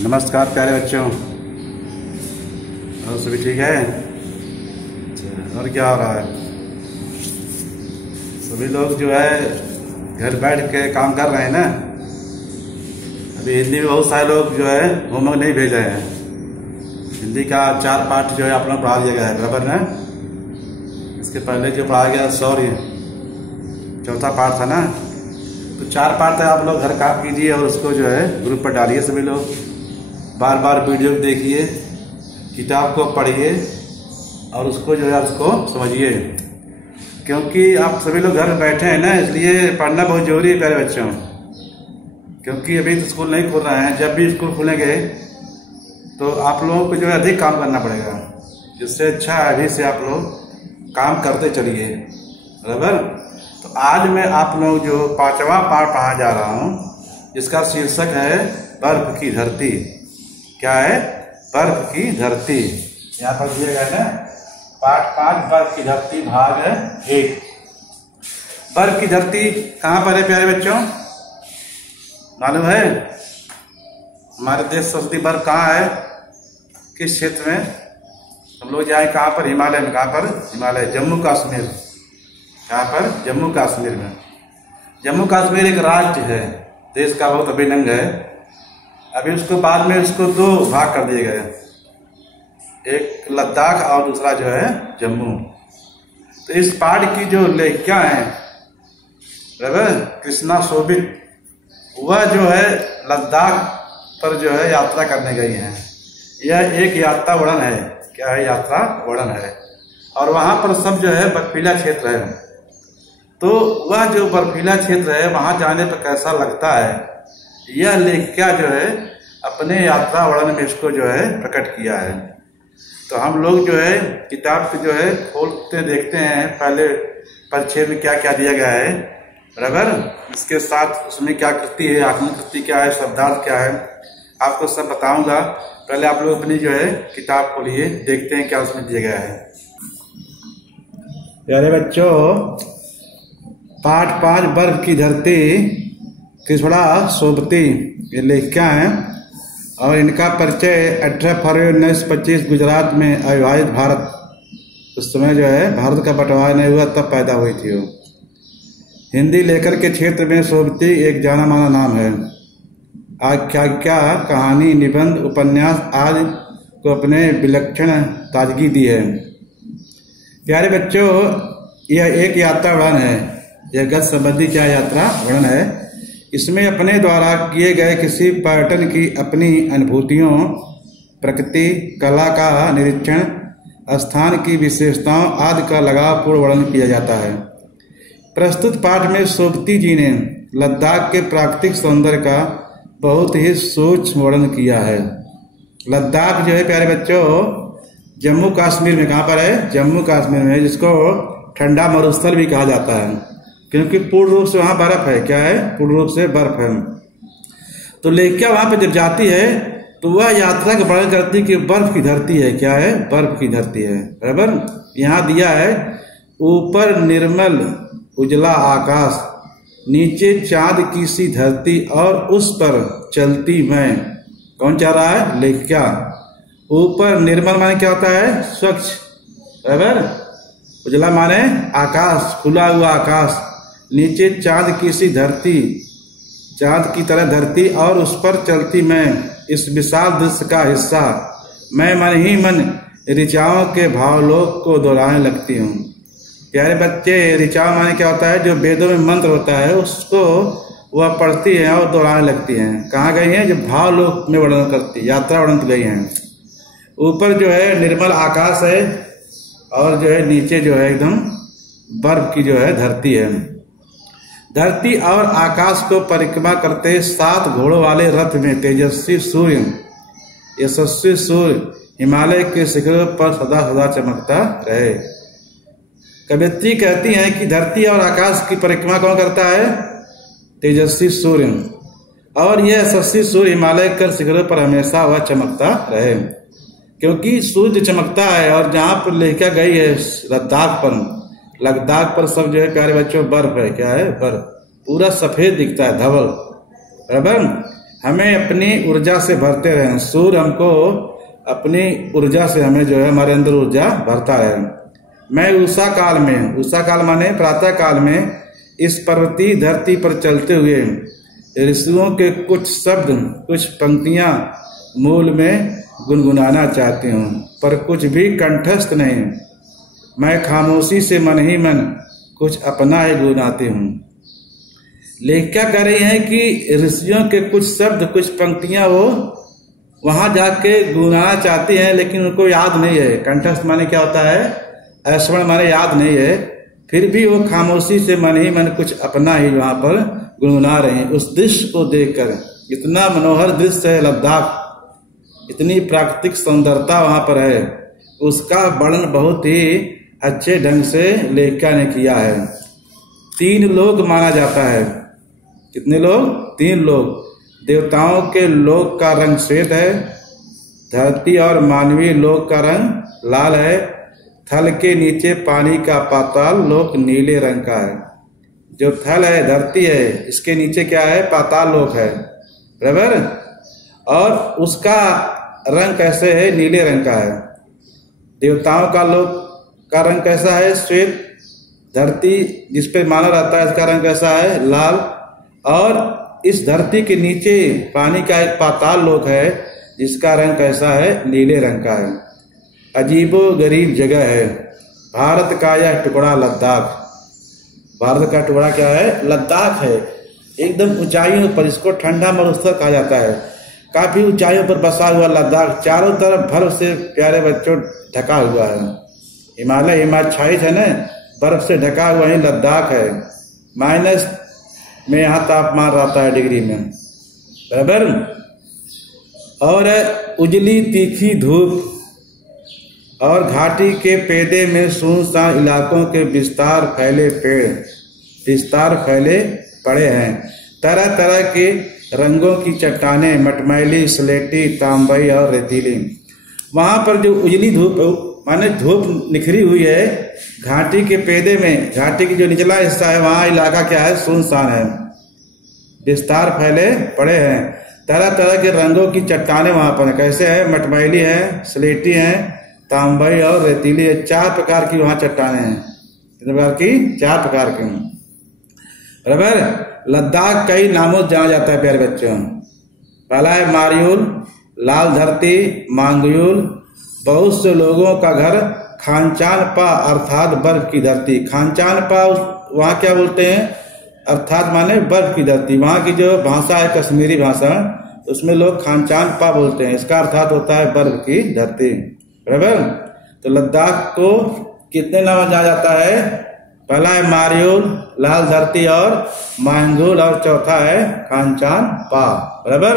नमस्कार प्यारे बच्चों, और सभी ठीक है? और क्या हो रहा है? सभी लोग जो है घर बैठ के काम कर रहे हैं ना। अभी हिंदी में बहुत सारे लोग जो है होमवर्क नहीं भेज रहे हैं। हिंदी का 4 पाठ जो है आप लोग पढ़ा दिया गया है, बराबर ना? इसके पहले जो पढ़ाया गया सॉरी चौथा पाठ था ना, तो 4 पाठ तक आप लोग घर काम कीजिए और उसको जो है ग्रुप पर डालिए। सभी लोग बार बार वीडियो देखिए, किताब को पढ़िए और उसको जो है उसको समझिए, क्योंकि आप सभी लोग घर बैठे हैं ना, इसलिए पढ़ना बहुत जरूरी है प्यारे बच्चों। क्योंकि अभी तो स्कूल नहीं खुल रहे हैं, जब भी स्कूल खुलेंगे तो आप लोगों को जो है अधिक काम करना पड़ेगा। इससे अच्छा अभी से आप लोग काम करते चलिए, बराबर। तो आज मैं आप लोग जो 5वां पाठ पढ़ा जा रहा हूँ, जिसका शीर्षक है बर्फ की धरती। क्या है? बर्फ की धरती। यहाँ पर दिया गया है पाठ 5 बर्फ की धरती भाग 1। बर्फ की धरती कहाँ पर है प्यारे बच्चों? मालूम है? हमारे देश सरस्वती बर्फ कहाँ है, किस क्षेत्र में? हम लोग जाए कहाँ पर? हिमालय में। कहाँ पर? हिमालय, जम्मू कश्मीर। कहाँ पर? जम्मू कश्मीर में। जम्मू कश्मीर एक राज्य है, देश का बहुत अभिन्न अंग है। अभी उसको बाद में उसको 2 भाग कर दिए गए, एक लद्दाख और दूसरा जो है जम्मू। तो इस पाठ की जो लेखिका है बराबर कृष्णा शोभित, वह जो है लद्दाख पर जो है यात्रा करने गई हैं। यह एक यात्रा वर्णन है। क्या है? यात्रा वर्णन है। और वहां पर सब जो है बर्फीला क्षेत्र है। तो वह जो बर्फीला क्षेत्र है वहां जाने पर कैसा लगता है, यह लेखिका जो है अपने यात्रा वर्णन में इसको जो है प्रकट किया है। तो हम लोग जो है किताब को जो है खोलते देखते हैं, पहले परिच्छेद में क्या क्या दिया गया है, बराबर। इसके साथ उसमें क्या कृति है, आत्मिक कृति क्या है, शब्दार्थ क्या है, आपको सब बताऊंगा। पहले आप लोग अपनी जो है किताब खोलिए, देखते हैं क्या उसमें दिया गया है। प्यारे बच्चों, पाठ 5 बर्फ की धरती, कृष्णा शोभती ये लेखिका हैं और इनका परिचय 18 फरवरी 1925 गुजरात में अविभाजित भारत, उस समय जो है भारत का बंटवारा नहीं हुआ तब पैदा हुई थी वो। हिंदी लेखक के क्षेत्र में शोभती एक जाना माना नाम है। आख्यायिका, कहानी, निबंध, उपन्यास आदि को अपने विलक्षण ताजगी दी है। प्यारे बच्चों, यह एक यात्रा वर्णन है। यह गत संबंधी क्या यात्रा वर्णन है। इसमें अपने द्वारा किए गए किसी पर्यटन की अपनी अनुभूतियों, प्रकृति, कला का निरीक्षण, स्थान की विशेषताओं आदि का लगावपूर्ण वर्णन किया जाता है। प्रस्तुत पाठ में शोभती जी ने लद्दाख के प्राकृतिक सौंदर्य का बहुत ही सूक्ष्म वर्णन किया है। लद्दाख जो है प्यारे बच्चों जम्मू कश्मीर में, कहाँ पर है? जम्मू कश्मीर में, जिसको ठंडा मरुस्थल भी कहा जाता है, क्योंकि पूर्ण रूप से वहां बर्फ है। क्या है? पूर्ण रूप से बर्फ है। तो लेखिका वहां पर जब जाती है तो वह यात्रा का वर्णन करती है कि बर्फ की धरती है। क्या है? बर्फ की धरती है, बराबर। यहाँ दिया है, ऊपर निर्मल उजला आकाश, नीचे चांद की सी धरती और उस पर चलती मैं। कौन चाह रहा है? लेखिका। ऊपर निर्मल माने क्या होता है? स्वच्छ, बराबर। उजला माने आकाश, खुला हुआ आकाश। नीचे चांद की सी धरती, चांद की तरह धरती और उस पर चलती मैं, इस विशाल दृश्य का हिस्सा। मैं मन ही मन ऋचाओं के भावलोक को दोहराने लगती हूँ। प्यारे बच्चे, ऋचाओं माने क्या होता है? जो वेदों में मंत्र होता है उसको वह पढ़ती है और दोहराने लगती हैं। कहाँ गई हैं? जो भावलोक में वर्णन करती, यात्रा वर्णन गई हैं। ऊपर जो है निर्मल आकाश है और जो है नीचे जो है एकदम बर्फ की जो है धरती है। धरती और आकाश को परिक्रमा करते 7 घोड़ों वाले रथ में तेजस्वी सूर्य, यशस्वी सूर्य हिमालय के शिखरों पर सदा सदा चमकता रहे। कवियत्री कहती हैं कि धरती और आकाश की परिक्रमा कौन करता है? तेजस्वी सूर्य। और यह यशस्वी सूर्य हिमालय के शिखरों पर हमेशा वह चमकता रहे, क्योंकि सूर्य चमकता है। और जहाँ पर लेखिका गई है लद्दाख पर सब जो है प्यारे बच्चों बर्फ है। क्या है? बर्फ, पूरा सफेद दिखता है, धवल, बराबर। हमें अपनी ऊर्जा से भरते रहें। सूर्य हमको अपनी ऊर्जा से हमें जो है हमारे अंदर ऊर्जा भरता है। मैं उषा काल माने प्रातः काल में इस पर्वतीय धरती पर चलते हुए ऋषियों के कुछ शब्द कुछ पंक्तियां मूल में गुनगुनाना चाहती हूँ, पर कुछ भी कंठस्थ नहीं। मैं खामोशी से मन ही मन कुछ अपना ही गुनगुनाती हूँ। लेखिका कह रही हैं कि ऋषियों के कुछ शब्द कुछ पंक्तियां वो वहां जाके गुनगुनाना चाहती हैं, लेकिन उनको याद नहीं है। कंठस्थ माने क्या होता है? अस्मरण माने याद नहीं है। फिर भी वो खामोशी से मन ही मन कुछ अपना ही वहां पर गुनगुना रहे हैं। उस दृश्य को देखकर, इतना मनोहर दृश्य है लद्दाख, इतनी प्राकृतिक सुंदरता वहां पर है, उसका वर्णन बहुत ही अच्छे ढंग से लेखिका ने किया है। 3 लोक माना जाता है। कितने लोग? 3 लोक। देवताओं के लोक का रंग श्वेत है, धरती और मानवीय लोक का रंग लाल है, थल के नीचे पानी का पाताल लोक नीले रंग का है। जो थल है धरती है, इसके नीचे क्या है? पाताल लोक है, बराबर। और उसका रंग कैसे है? नीले रंग का है। देवताओं का लोक का रंग कैसा है? श्वेत। धरती जिस पे मानव रहता है इसका रंग कैसा है? लाल। और इस धरती के नीचे पानी का एक पाताल लोक है जिसका रंग कैसा है? नीले रंग का है। अजीबो गरीब जगह है भारत का यह टुकड़ा लद्दाख। भारत का टुकड़ा क्या है? लद्दाख है। एकदम ऊंचाइयों पर इसको ठंडा मरुस्थल कहा जाता है। काफी ऊंचाइयों पर बसा हुआ लद्दाख चारों तरफ बर्फ से प्यारे बच्चों ढका हुआ है। हिमालय हिमाच्छादित है ना, बर्फ से ढका हुआ ही लद्दाख है। माइनस में यहाँ तापमान रहता है डिग्री में, बराबर। और उजली तीखी धूप और घाटी के पेदे में सुनसान इलाकों के विस्तार फैले पड़े हैं। तरह तरह के रंगों की चट्टानें, मटमैली, स्लेटी, तांबई और रेतीली। वहां पर जो उजली धूप माने धूप निखरी हुई है, घाटी के पेदे में, घाटी की जो निचला हिस्सा है वहां इलाका क्या है? सुनसान है, विस्तार फैले पड़े हैं। तरह तरह के रंगों की चट्टानें वहां पर कैसे है? मटमैली है, स्लेटी है, तांबई और रेतीली है। 4 प्रकार की वहां चट्टानें हैं। कितने प्रकार की? 4 प्रकार की, बराबर। लद्दाख कई नामों से जाना जाता है प्यारे बच्चों। पहला है मारयूल, लाल धरती, मांगयूल। बहुत से लोगों का घर खानचानपा अर्थात बर्फ की धरती। खानचानपा वहाँ क्या बोलते हैं? अर्थात माने बर्फ की धरती। वहाँ की जो भाषा है कश्मीरी भाषा, उसमें लोग खानचानपा बोलते हैं। इसका अर्थात होता है बर्फ की धरती, बराबर। तो लद्दाख को कितने नाम जाना जाता है? पहला है मारयूल, लाल धरती और मांगूल, और चौथा है खानचानपा, बराबर।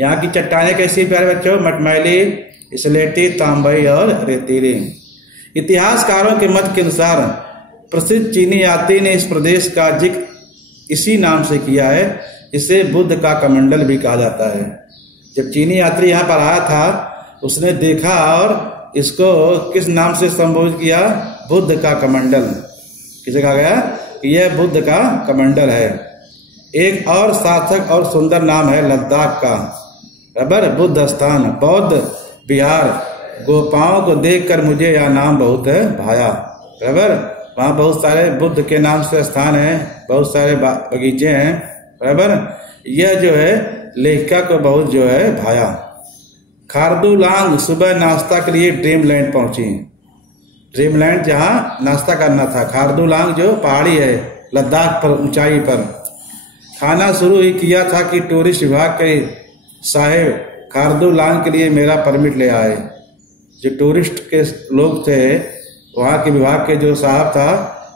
यहाँ की चट्टानें कैसी प्यारे बच्चों? मटमैली, स्लेटी, तांबई और रेतीली। इतिहासकारों के मत के अनुसार प्रसिद्ध चीनी यात्री ने इस प्रदेश का जिक्र इसी नाम से किया है। इसे बुद्ध का कमंडल भी कहा जाता है। जब चीनी यात्री यहाँ पर आया था, उसने देखा और इसको किस नाम से संबोधित किया? बुद्ध का कमंडल। किसे कहा गया? यह बुद्ध का कमंडल है। एक और सार्थक और सुंदर नाम है लद्दाख का, बराबर। बुद्ध स्थान, बौद्ध बिहार। गोपाओं को देखकर मुझे यह नाम बहुत भाया, बराबर। वहाँ बहुत सारे बुद्ध के नाम से स्थान है, बहुत सारे बगीचे हैं, बराबर। यह जो है लेखिका को बहुत जो है भाया। खारदुलांग सुबह नाश्ता के लिए ड्रीमलैंड पहुंची। ड्रीमलैंड जहाँ नाश्ता करना था। खारदुलांग जो पहाड़ी है लद्दाख पर, ऊंचाई पर। खाना शुरू ही किया था कि टूरिस्ट विभाग के साहेब खारदुलांग के लिए मेरा परमिट ले आए। जो टूरिस्ट के लोग थे, वहाँ के विभाग के जो साहब था,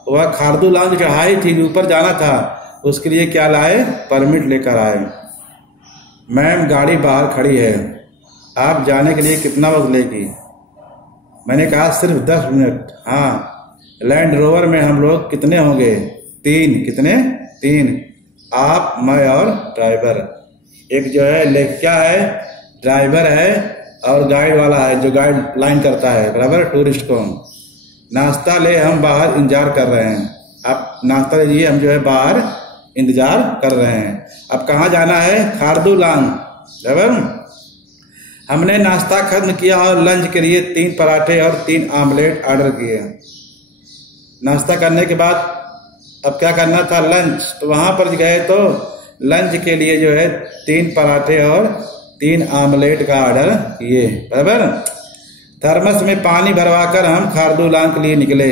वह खारदुलांग चढ़ाई थी, ऊपर जाना था, उसके लिए क्या लाए? परमिट लेकर आए। मैम गाड़ी बाहर खड़ी है, आप जाने के लिए कितना वक्त लेगी? मैंने कहा सिर्फ 10 मिनट। हाँ, लैंड रोवर में हम लोग कितने होंगे? 3। कितने? 3। आप, मैं और ड्राइवर। एक जो है लेखिका है, ड्राइवर है और गाइड वाला है जो गाइड लाइन करता है, बराबर, टूरिस्ट को। नाश्ता ले हम बाहर इंतजार कर रहे हैं। आप नाश्ता लीजिए, हम जो है बाहर इंतजार कर रहे हैं। अब कहाँ जाना है? खारदूलांग। हमने नाश्ता खत्म किया और लंच के लिए 3 पराठे और 3 आमलेट ऑर्डर किए। नाश्ता करने के बाद अब क्या करना था? लंच। तो वहां पर गए तो लंच के लिए जो है 3 पराठे और 3 आमलेट का ऑर्डर किए। बराबर। थर्मस में पानी भरवाकर हम खारदूलांग के लिए निकले।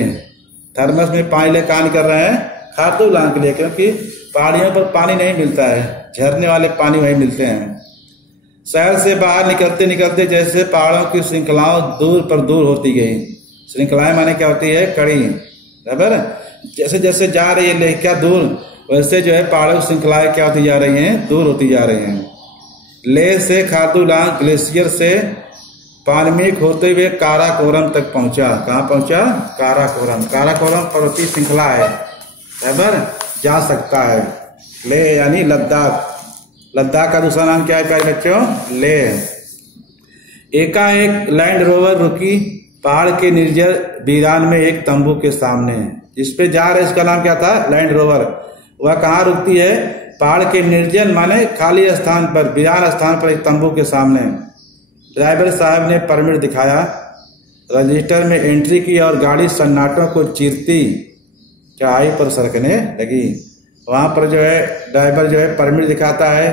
थर्मस में पानी लेकर कहाँ निकल रहे हैं? खारदूलांग के लिए, क्योंकि पहाड़ियों पर पानी नहीं मिलता है, झरने वाले पानी वहीं मिलते हैं। शहर से बाहर निकलते निकलते जैसे पहाड़ों की श्रृंखलाओं दूर पर दूर होती गई। श्रृंखलाएं माने क्या होती है? कड़ी। बराबर। जैसे जैसे जा रही है लेह क्या दूर, वैसे जो है पहाड़ों की श्रृंखलाएं क्या होती जा रही हैं? दूर होती जा रही हैं। लेह से खारदूलांग ग्लेशियर से पानमेघ होते हुए काराकोरम तक पहुंचा। कहाँ पहुंचा? काराकोरम। काराकोरम पर्वतीय श्रृंखला है। बराबर। जा सकता है। लेह यानी लद्दाख। लद्दाख का दूसरा नाम क्या है प्यारे बच्चों? लेह। एकाएक लैंड रोवर रुकी पहाड़ के निर्जर वीरान में एक तंबू के सामने। जिस पे जा रहे इसका नाम क्या था? Land rover. वह कहाँ रुकती है? पहाड़ के निर्जन माने खाली स्थान पर, वीरान स्थान पर एक तंबू के सामने। ड्राइवर साहब ने परमिट दिखाया, रजिस्टर में एंट्री की और गाड़ी सन्नाटों को चीरती चढ़ाई पर सरकने लगी। वहां पर जो है ड्राइवर जो है परमिट दिखाता है,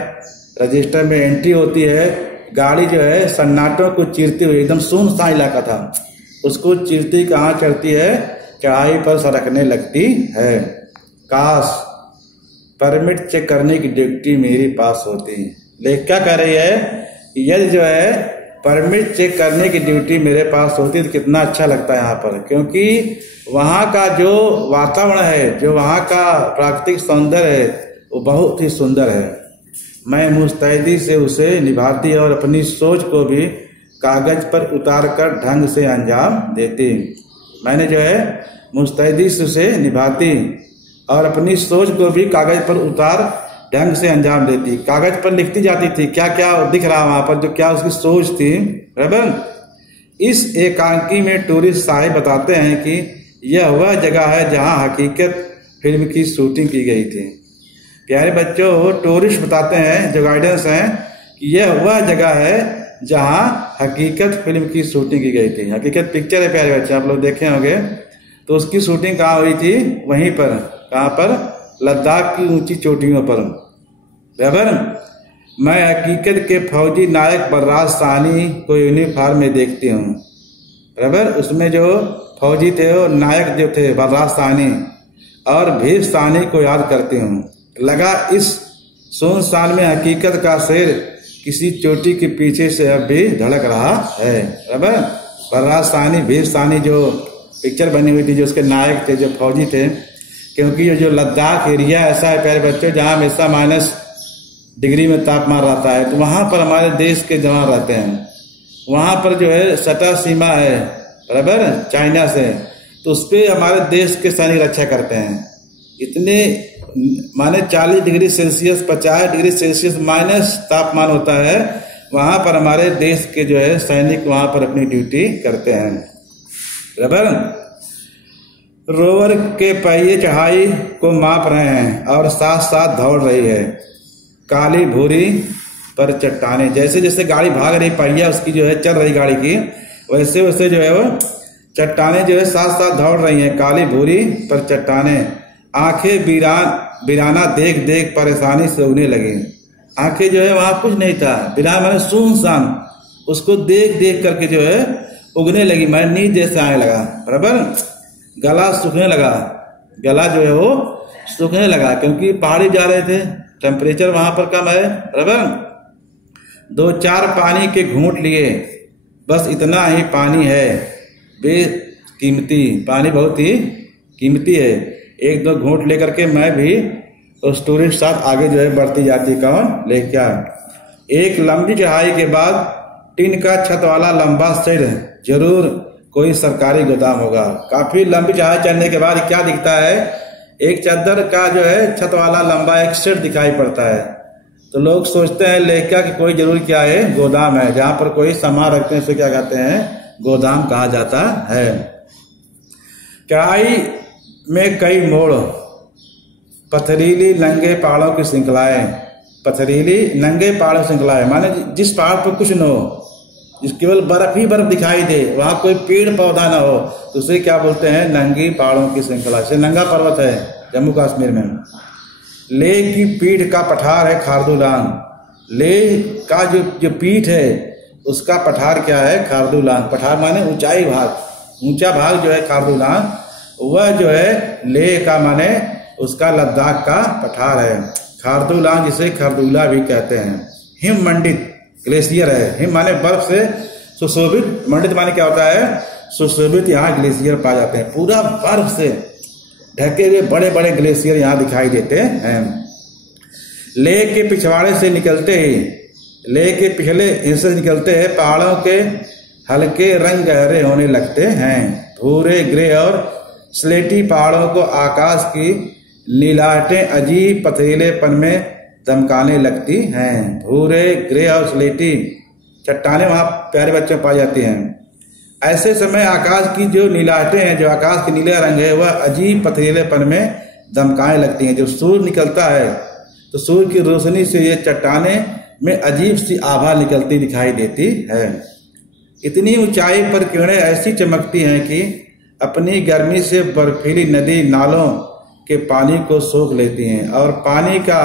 रजिस्टर में एंट्री होती है, गाड़ी जो है सन्नाटों को चीरती हुई, एकदम सुनसान इलाका था, उसको चीरती कहाँ चढ़ती है? चढ़ाई पर सरकने लगती है। काश परमिट चेक करने की ड्यूटी मेरे पास होती। लेकिन क्या कह रही है? यदि जो है परमिट चेक करने की ड्यूटी मेरे पास होती तो कितना अच्छा लगता है यहाँ पर, क्योंकि वहाँ का जो वातावरण है, जो वहाँ का प्राकृतिक सौंदर्य है, वो बहुत ही सुंदर है। मैं मुस्तैदी से उसे निभाती और अपनी सोच को भी कागज पर उतार कर ढंग से अंजाम देती। मैंने जो है मुस्तैदी से उसे निभाती और अपनी सोच को भी कागज पर उतार ढंग से अंजाम देती। कागज पर लिखती जाती थी क्या क्या दिख रहा वहां पर, जो क्या उसकी सोच थी। बराबर। इस एकांकी में टूरिस्ट साहिब बताते हैं कि यह वह जगह है जहां हकीकत फिल्म की शूटिंग की गई थी। प्यारे बच्चों, टूरिस्ट बताते हैं, जो गाइडेंस हैं, कि यह वह जगह है जहां हकीकत फिल्म की शूटिंग की गई थी। हकीकत पिक्चर है प्यारे बच्चे, आप लोग देखे होंगे। तो उसकी शूटिंग कहाँ हुई थी? वहीं पर। कहाँ पर? लद्दाख की ऊंची चोटियों पर। बराबर। मैं हकीकत के फौजी नायक बलराज साहनी को यूनिफॉर्म में देखती हूँ। बराबर। उसमें जो फौजी थे वो नायक जो थे बलराज साहनी और भीम साहनी को याद करती हूँ। लगा इस सुनसान में हकीकत का शेर किसी चोटी के पीछे से अब भी धड़क रहा है। बराबर। बलराज साहनी, भीम साहनी जो पिक्चर बनी हुई थी, जो उसके नायक थे, जो फौजी थे, क्योंकि ये जो लद्दाख एरिया ऐसा है प्यारे बच्चों जहाँ हमेशा -डिग्री में तापमान रहता है, तो वहां पर हमारे देश के जवान रहते हैं। वहां पर जो है सतह सीमा है, बराबर, चाइना से, तो उस पर हमारे देश के सैनिक रक्षा करते हैं। इतने माने 40 degree Celsius 50 degree Celsius minus तापमान होता है, वहां पर हमारे देश के जो है सैनिक वहां पर अपनी ड्यूटी करते हैं। बराबर। रोवर के पहिए चढ़ाई को माप रहे हैं और साथ साथ दौड़ रही है। काली भूरी पर चट्टाने, जैसे जैसे गाड़ी भाग रही, पहिया उसकी जो है चल रही गाड़ी की, वैसे वैसे जो है वो चट्टाने जो है साथ साथ दौड़ रही हैं। काली भूरी पर चट्टाने, आंखें वीराना देख देख परेशानी से उगने लगी। आंखें जो है वहां कुछ नहीं था, वीरान माने सुनसान, उसको देख देख करके जो है उगने लगी, मैं नींद जैसे आने लगा। बराबर। गला सूखने लगा, गला जो है वो सूखने लगा, क्योंकि पहाड़ी जा रहे थे, टेम्परेचर वहां पर कम है। बराबर। 2-4 पानी के घूंट लिए, बस इतना ही पानी है, बेकीमती पानी बहुत ही कीमती है। 1-2 घूंट लेकर के मैं भी उस टूरिस्ट साथ आगे जो है बढ़ती जाती। कौन? लेके। एक लंबी चढ़ाई के बाद टीन का छत वाला लंबा शेड, जरूर कोई सरकारी गोदाम होगा। काफी लंबी चढ़ाई चढ़ने के बाद क्या दिखता है? एक चादर का जो है छत वाला लंबा एक शेड दिखाई पड़ता है। तो लोग सोचते हैं लेखा कि कोई जरूर क्या है? गोदाम है, जहां पर कोई सामान रखते हैं, उसे क्या कहते हैं? गोदाम कहा जाता है। चढ़ाई में कई मोड़, पथरीली नंगे पहाड़ों की श्रृंखलाएं, पथरीली नंगे पहाड़ों की श्रृंखलाएं माने जिस पहाड़ पर कुछ न हो, जिस केवल बर्फ ही बर्फ दिखाई दे, वहां कोई पेड़ पौधा ना हो, तो उसे क्या बोलते हैं? नंगी पहाड़ों की श्रृंखला। से नंगा पर्वत है जम्मू कश्मीर में। लेह की पीठ का पठार है खारदुलांग। लेह का जो पीठ है उसका पठार क्या है? खारदुलांग। पठार माने ऊंचाई भाग, ऊंचा भाग जो है खारदुलांग, वह जो है लेह का माने उसका लद्दाख का पठार है। खारदुलांग जिसे खरदूला भी कहते हैं। हिम मंडित ग्लेशियर है। हिम माने बर्फ से सुशोभित, मंडित माने क्या होता है? सुशोभित। यहाँ ग्लेशियर पाए जाते हैं, पूरा बर्फ से ढके हुए बड़े बड़े ग्लेशियर यहाँ दिखाई देते हैं। लेह के पिछवाड़े से निकलते ही, लेह के पिछले हिस्से से निकलते हैं पहाड़ों के हल्के रंग गहरे होने लगते हैं। भूरे ग्रे और स्लेटी पहाड़ों को आकाश की नीलाटें अजीब पथरीलेपन में दमकाने लगती हैं। भूरे ग्रे और स्लेटी चट्टानें वहां प्यारे बच्चों पाई जाती हैं। ऐसे समय आकाश की जो नीलाटें हैं, जो आकाश की नीला रंग है, वह अजीब पथरीलेपन में दमकाने लगती हैं। जब सूर्य निकलता है तो सूर्य की रोशनी से ये चट्टानें में अजीब सी आभा निकलती दिखाई देती है। इतनी ऊंचाई पर किरणें ऐसी चमकती हैं कि अपनी गर्मी से बर्फीली नदी नालों के पानी को सोख लेती हैं और पानी का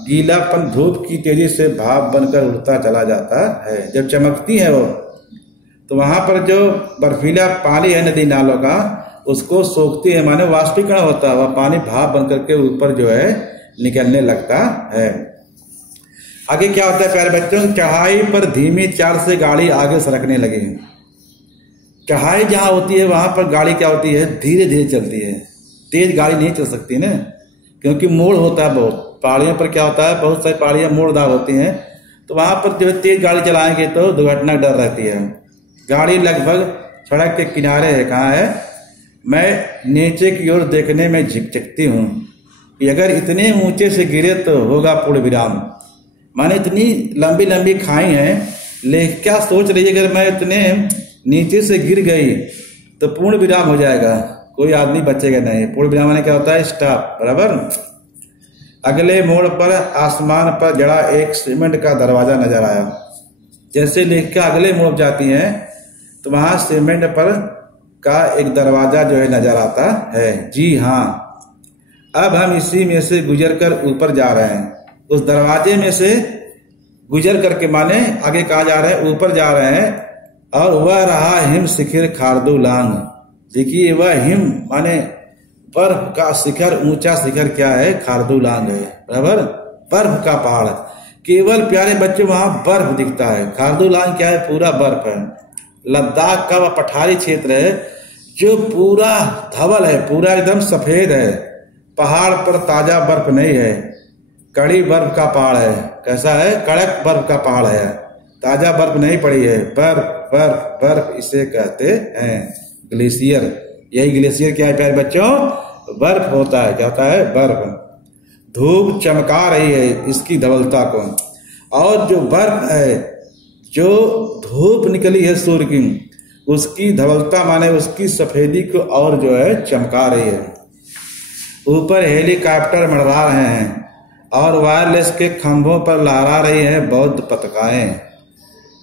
गीलापन धूप की तेजी से भाप बनकर उड़ता चला जाता है। जब चमकती है वो, तो वहां पर जो बर्फीला पानी है नदी नालों का, उसको सोखती है, माने वाष्पीकरण होता है, वह पानी भाप बनकर के ऊपर जो है निकलने लगता है। आगे क्या होता है प्यारे बच्चों? चढ़ाई पर धीमी चाल से गाड़ी आगे सरकने लगी। चढ़ाई जहां होती है वहां पर गाड़ी क्या होती है? धीरे धीरे चलती है। तेज गाड़ी नहीं चल सकती ना, क्योंकि मोड़ होता है बहुत। पहाड़ियों पर क्या होता है? बहुत सारी पहाड़ियां मोड़दार होती हैं, तो वहां पर जो तेज गाड़ी चलाएंगे तो दुर्घटना डर रहती है। गाड़ी लगभग सड़क के किनारे है। कहाँ है? मैं नीचे की ओर देखने में झिकझकती हूँ कि अगर इतने ऊंचे से गिरे तो होगा पूर्ण विराम। माने इतनी लंबी लंबी खाई हैं, लेकिन क्या सोच रही है अगर मैं इतने नीचे से गिर गई तो पूर्ण विराम हो जाएगा, कोई आदमी बचेगा नहीं। पूर्ण विराम माने क्या होता है? स्टॉप। बराबर। अगले मोड़ पर आसमान पर जड़ा एक सीमेंट का दरवाजा नजर आया। जैसे लेखिका अगले मोड़ जाती हैं तो वहां सीमेंट पर का एक दरवाजा जो है नजर आता है। जी हाँ, अब हम इसी में से गुजर कर ऊपर जा रहे हैं। उस दरवाजे में से गुजर करके माने आगे कहाँ जा रहे हैं? ऊपर जा रहे हैं। और वह रहा हिम शिखर खारदुलांग। देखिए, वह हिम माने बर्फ का शिखर, ऊंचा शिखर क्या है? खारदुलांग है। बराबर, बर्फ का पहाड़। केवल प्यारे बच्चे वहां बर्फ दिखता है। खारदुलांग क्या है? पूरा बर्फ है। लद्दाख का वह पठारी क्षेत्र है जो पूरा धवल है, पूरा एकदम सफेद है। पहाड़ पर ताजा बर्फ नहीं है, कड़ी बर्फ का पहाड़ है। कैसा है? कड़क बर्फ का पहाड़ है, ताजा बर्फ नहीं पड़ी है। बर्फ बर्फ बर्फ इसे कहते हैं ग्लेशियर। यही ग्लेशियर क्या है प्यारे बच्चों? बर्फ होता है। क्या होता है? बर्फ। धूप चमका रही है इसकी धवलता को, और जो बर्फ है, जो धूप निकली है सूर्य की, उसकी धवलता माने उसकी सफेदी को और जो है चमका रही है। ऊपर हेलीकॉप्टर मंडरा रहे हैं और वायरलेस के खंभों पर लहरा रही है बौद्ध पताकाएं।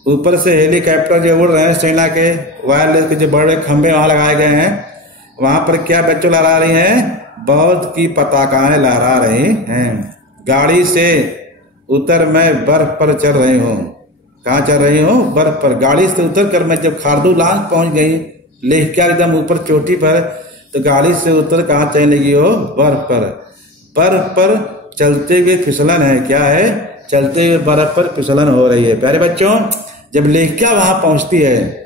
ऊपर से हेलीकॉप्टर जो उड़ रहे हैं सेना के, वायरलेस के जो बड़े खंभे वहां लगाए गए हैं, वहां पर क्या बच्चों लहरा रही हैं? बौद्ध की पताकाएं लहरा रही हैं। गाड़ी से उतर मैं बर्फ पर चल रही हूँ। कहाँ चल रही हूँ? बर्फ पर। गाड़ी से उतर कर मैं जब खारदुलांग पहुंच गई, लेह एकदम ऊपर चोटी पर, तो गाड़ी से उतर कहाँ चलने लगी हो? बर्फ पर। बर्फ पर चलते हुए फिसलन है। क्या है? चलते हुए बर्फ पर फिसलन हो रही है। प्यारे बच्चों, जब लेखिका वहां पहुंचती है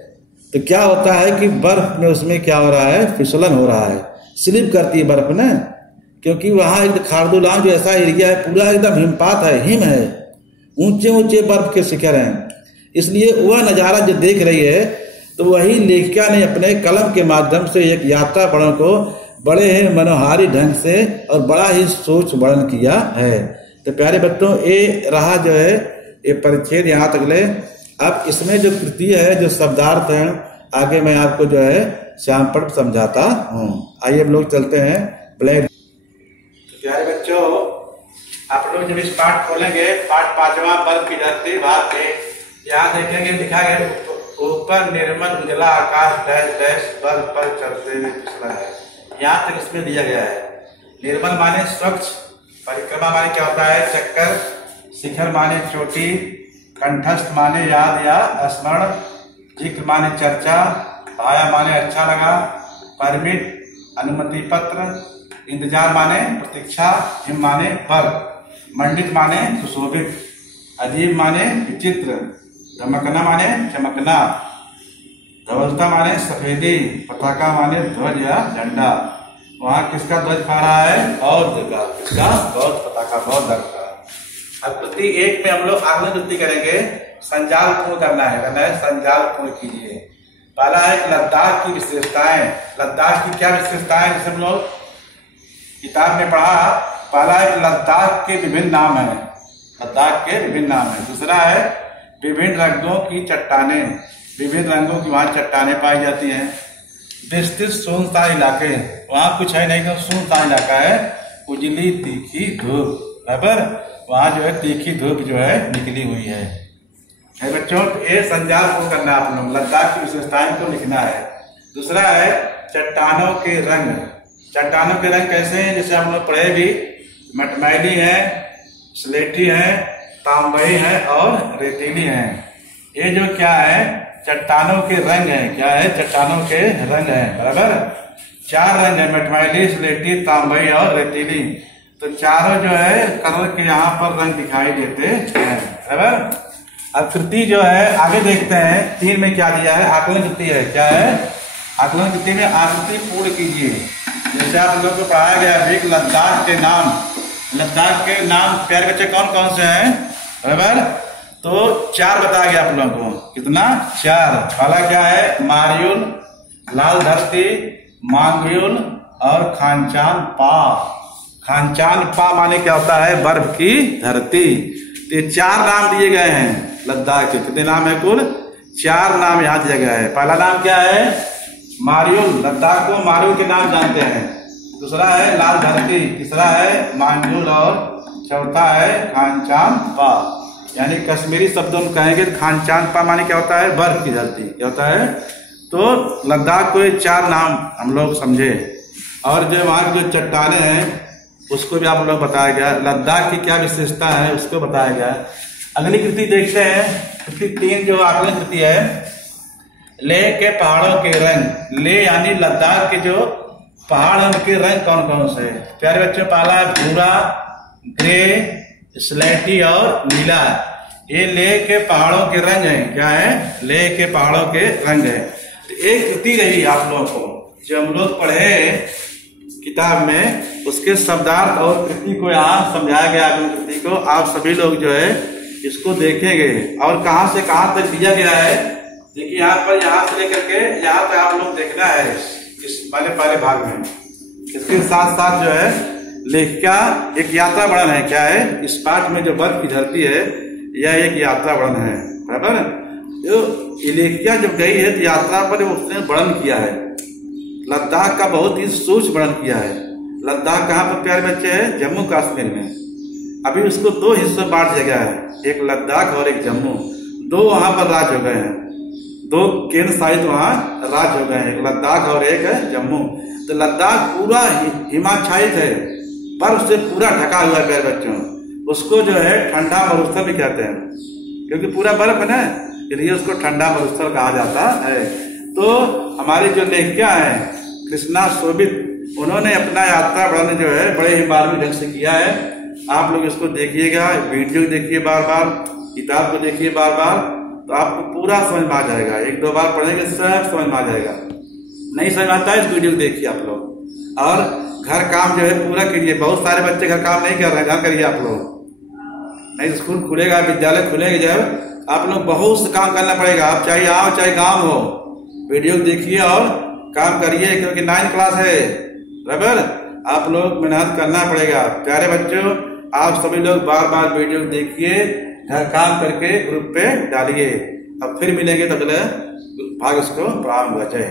तो क्या होता है कि बर्फ में उसमें क्या हो रहा है? फिसलन हो रहा है, स्लिप करती है बर्फ ना, क्योंकि वहां एक खारदुलांग जो ऐसा एरिया है पूरा एकदम हिमपात है, हिम है, ऊंचे ऊंचे बर्फ के शिखर हैं। इसलिए वह नजारा जो देख रही है, तो वही लेखिका ने अपने कलम के माध्यम से एक यात्रा वर्णन को बड़े ही मनोहारी ढंग से और बड़ा ही सोच वर्णन किया है। तो प्यारे बच्चों, ये रहा जो है ये परिच्छेद यहाँ तक ले। अब इसमें जो कृति है, जो शब्दार्थ है, आगे मैं आपको जो है श्याम पर समझाता हूँ। आइए हम लोग चलते हैं ब्लैक। तो प्यारे बच्चों, लोग जब इस पाठ खोलेंगे, पाठ 5वां बर्फ की धरती भाग पे, यहाँ देखेंगे लिखा है ऊपर निर्मल उजला आकाश डैश डैश बर्फ पर चलते हुए फिसला है। यहाँ तक इसमें दिया गया है। निर्मल माने स्वच्छ, परिक्रमा माने क्या होता है चक्कर, शिखर माने चोटी, कंठस्थ माने याद या स्मरण, जिक्र माने चर्चा, भाया माने अच्छा लगा, परमिट अनुमति पत्र, इंतजार माने प्रतीक्षा, हिम माने पर, मंडित माने सुशोभित, अजीब माने विचित्र, धमकना माने चमकना, धवलता माने सफेदी, पताका माने ध्वज या झंडा। वहां किसका ध्वज फहरा है? बौद्ध का। किसका? बौद्ध पताका, बौद्ध का। अब कृति 1 में हम लोग आगमन कृति करेंगे। संजाल पूर्ण करना है, संजाल पूर्ण कीजिए। पहला है लद्दाख की विशेषताएं। लद्दाख की क्या विशेषताएं जैसे हम लोग किताब में पढ़ा। पहला है लद्दाख के विभिन्न नाम है, लद्दाख के विभिन्न नाम है। दूसरा है विभिन्न रंगों की चट्टाने, विभिन्न रंगों की वहां चट्टाने पाई जाती हैं। विस्तृत सुनसान इलाके, वहां कुछ है नहीं तो सुनसान इलाका है। उजली तीखी धूप, बराबर वहां जो है तीखी धूप जो है निकली हुई है बच्चों। ये संजाल को करना है आप लोग, लद्दाख की विशेषताएं को लिखना है। दूसरा है चट्टानों के रंग। चट्टानों के रंग कैसे हैं? जैसे हम लोग पढ़े भी, मटमैली है, स्लेटी है, तांबई है और रेतीली है। ये जो क्या है चट्टानों के रंग है। क्या है? चट्टानों के रंग है, बराबर 4 रंग है, मटमैली, स्लेटी, तांबई और रेतीली। तो चारों जो है कलर के यहाँ पर रंग दिखाई देते हैं, बराबर। अब कृति जो है आगे देखते हैं 3 में क्या दिया है। आकलन कृति है। क्या है? आकलन कृति में आकृति पूर्ण कीजिए। जैसे आप लोगों को पढ़ाया गया है लद्दाख के नाम। लद्दाख के नाम प्यारे बच्चे कौन कौन से हैं, बराबर। तो 4 बताया गया आप लोगों को। कितना? 4। पहला क्या है? मारयूल, लाल धरती, मांगयूल और खानचान पा। खानचान पा माने क्या होता है? बर्फ की धरती। तो 4 नाम दिए गए हैं लद्दाख के। कितने नाम है? कुल 4 नाम यहाँ दिया गया है। पहला नाम क्या है? मारयूल, लद्दाख को मारयूल के नाम जानते हैं। दूसरा है लाल धरती, तीसरा है मांगयूल और चौथा है खानचान पा। यानी कश्मीरी शब्दों में कहेंगे खानचान पा माने क्या होता है? बर्फ की धरती। क्या होता है? तो लद्दाख को 4 नाम हम लोग समझे। और जो वहां की जो चट्टाने हैं उसको भी आप लोग बताया गया। लद्दाख की क्या विशेषता है उसको बताया गया। अगली कृति देखते हैं। कृति 3 जो आकलन कृति है, लेह के पहाड़ों के रंग। लेह यानी लद्दाख के जो पहाड़ हैं उनके रंग कौन कौन से? प्यारे बच्चों पहला है भूरा, ग्रे, स्लेटी और नीला। ये लेह के पहाड़ों के रंग है। क्या है? लेह के पहाड़ों के रंग है। तो एक कृति रही आप लोगों को जो हम लोग पढ़े किताब में, उसके शब्दार्थ और कृति को यहाँ समझाया गया। कृति को आप सभी लोग जो है इसको देखेंगे और कहाँ से कहाँ तक दिया गया है। देखिए यहाँ पर, यहाँ से लेकर के यहाँ पे आप लोग देखना है इस पहले भाग में। इसके साथ साथ जो है लेखिका एक यात्रा वर्णन है। क्या है? इस पाठ में जो बर्फ की धरती है यह एक यात्रा वर्णन है, बराबर। जो लेखिका जब गई है तो यात्रा पर उसने वर्णन किया है। लद्दाख का बहुत ही सूक्ष्म वर्णन किया है। लद्दाख कहाँ पर प्यारे बच्चे है? जम्मू कश्मीर में। अभी उसको 2 हिस्सों बांट दिया गया है, एक लद्दाख और एक जम्मू। 2 वहां पर राज्य हो गए हैं, 2 केंद्र शासित वहां राज्य हो गए हैं, एक लद्दाख और एक है जम्मू। तो लद्दाख पूरा हिमाच्छादित है, बर्फ से पूरा ढका हुआ है प्यारे बच्चों। उसको जो है ठंडा मरुस्थल भी कहते हैं, क्योंकि पूरा बर्फ है ना, इसलिए उसको ठंडा मरुस्थल कहा जाता है। तो हमारी जो लेखिका है कृष्णा शोभित, उन्होंने अपना यात्रा वर्णन जो है बड़े ही मार्मिक ढंग से किया है। आप लोग इसको देखिएगा, वीडियो देखिए बार बार, किताब को देखिए बार बार, तो आपको पूरा समझ में आ जाएगा। 1-2 बार पढ़ेंगे सब समझ में आ जाएगा। नहीं समझ आता है इस वीडियो को देखिए आप लोग। और घर काम जो है पूरा करिए। बहुत सारे बच्चे घर काम नहीं कर रहे हैं, घर करिए आप लोग। नहीं स्कूल खुलेगा, विद्यालय खुलेगा, जब आप लोग बहुत से काम करना पड़ेगा। आप चाहे आओ चाहे गाँव हो, वीडियो देखिए और काम करिए, क्योंकि 9th क्लास है, बराबर। आप लोग मेहनत करना पड़ेगा। प्यारे बच्चों आप सभी लोग बार बार वीडियो देखिए, घर काम करके ग्रुप पे डालिए। अब फिर मिलेंगे तो अगले भाग इसको प्रारंभ हो जाए।